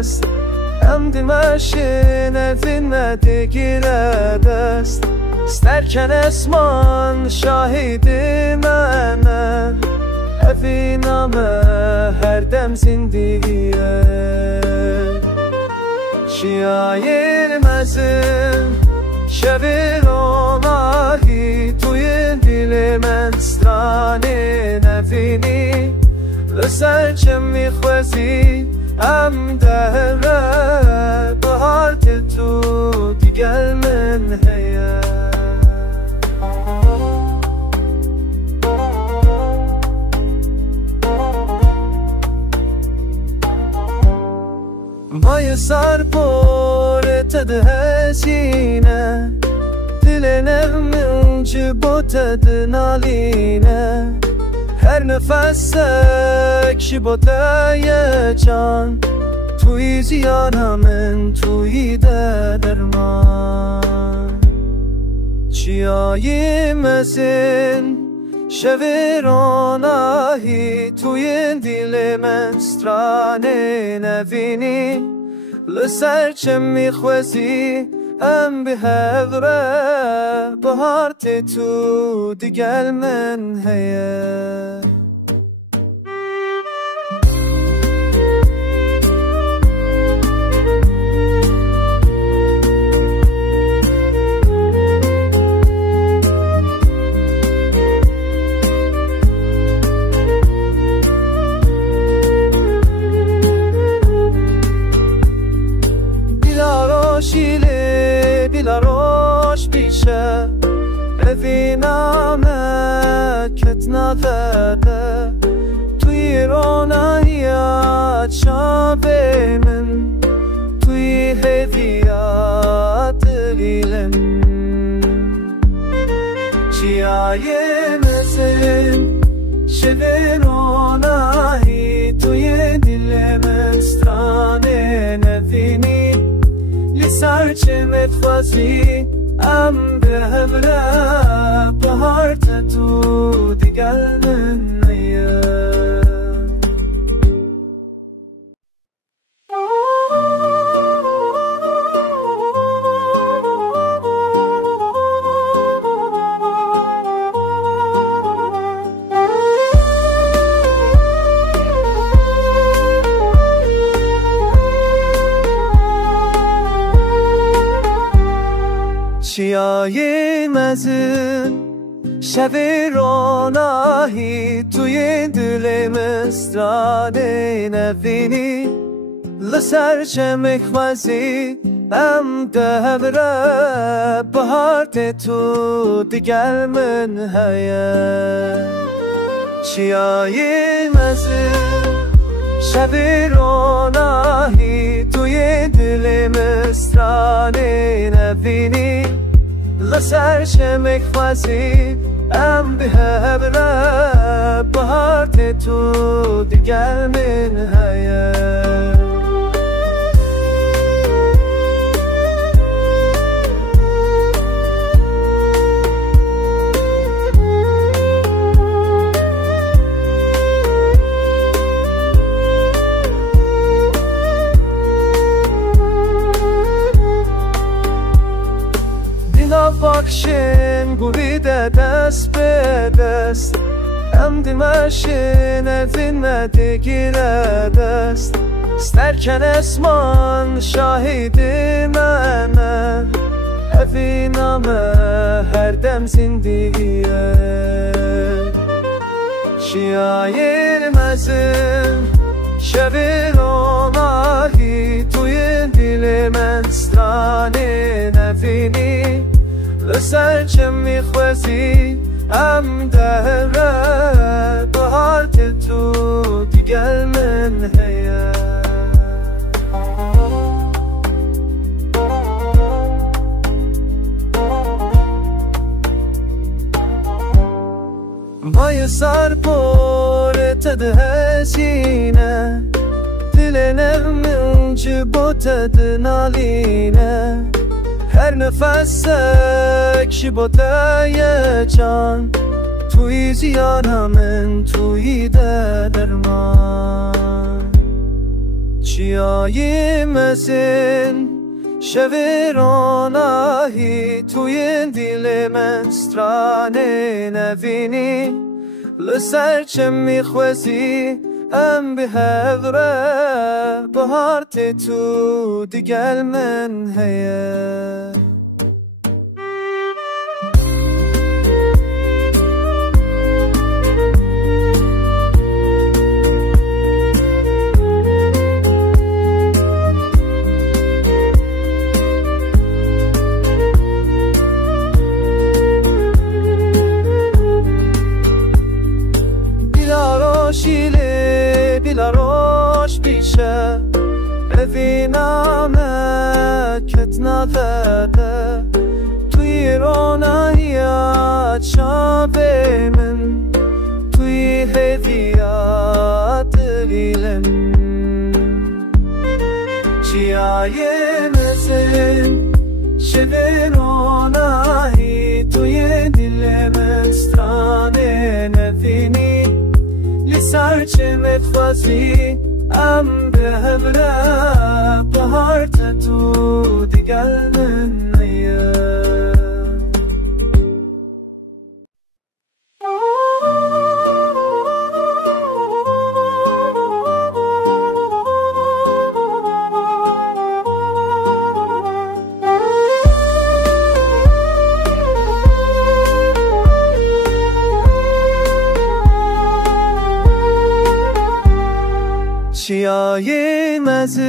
دست ام دیمشین افینه دیگیره دست سترکن اسمان شاهیدی منه افینامه هر دم زندگیه شیایرمزim شبیروناهی توی دل من سترانه نفینی لسرچم میخوزی ام دهره بهارت تو دیگر من هیه مای سر پورت دهسینه دل نغمه جبوتت نالینه هر نفسك شبوته یه جان توی زیانم توی درمان چیایی مزین شویراناهی توی دل من سترانه نبینی لسرچم میخوزی ام به هوره بهارت تو دیگر من هیه دلاروش بیشه افینامه کت نفده توی رونایات شابه من توی هدیات دلیلن چیای مزین شده رونایی توی دل من سترانه نفینی لسرچمت خوازی ام به همره بهارت تو دیگر من نیه چیاییم از شویراناهی توی دل مسترانه نبینی لسرچم خوازی ام دهبره بهارت تو دیگر من هیه چیاییم از شویراناهی توی دل مسترانه نبینی لسرچم خوازی ام به هبره بهارت تو دیگر من هیه bakşin guride dest be dest em dimeşin evine digire dest sterken esman şahidi mene eviname her dem zindiye şiayirmezim şevironahi tuyin dilimen strane nevini لسرچم میخوزی ام دهره بهارت تو دیگر من هیه مای سر پورت دهسینه دل نغمه جبوتت نالینه هر نفسك شبوته یه جان توی زیانم توی درمان چیایی مزین شویرانهی توی دل من سترانه نبینی لسر چه میخوزی ام به هفره بهارت تو دیگل من هیه بیلاروش بیشه ببینمت کت نداره توی رونایت شب من توی هدیت دلیلن چیای مزین شب رونایی توی دل من ستانه نبینی سرچه متخوازی ام به همراه بهارت تو دیگر من نیه چیایی مزه